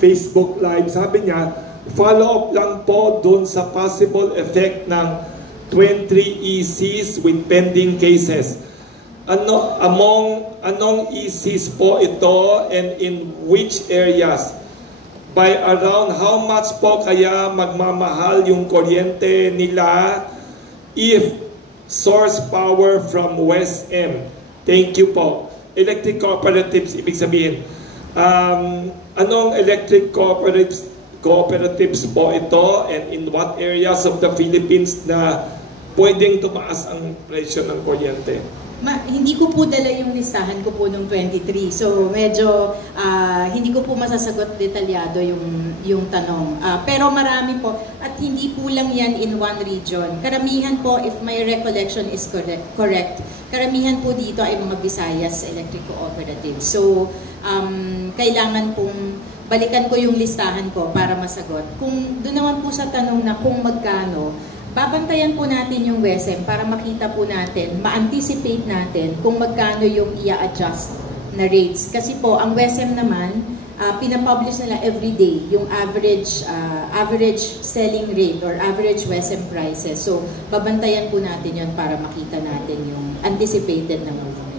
Facebook Live. Sabi niya, follow up lang po dun sa possible effect ng 23 ECs with pending cases. Anong ECs po ito and in which areas? By around how much po kaya magmamahal yung kuryente nila if source power from West M? Thank you po. Electric cooperatives, ibig sabihin. Anong electric cooperatives po ito and in what areas of the Philippines na pwedeng tumaas ang presyo ng kuryente? Hindi ko po dala yung listahan ko po nung 23. So medyo hindi ko po masasagot detalyado yung tanong. Pero marami po at hindi po lang yan in one region. Karamihan po, if my recollection is correct, karamihan po dito ay mga Visayas Electric Cooperatives. So kailangan pong balikan ko yung listahan ko para masagot. Kung doon naman po sa tanong na kung magkano, babantayan po natin yung WESM para makita po natin, ma-anticipate natin kung magkano yung i-adjust na rates. Kasi po, ang WESM naman, pinapublish nila everyday yung average selling rate or average WESM prices. So, babantayan po natin yun para makita natin yung anticipated na movement.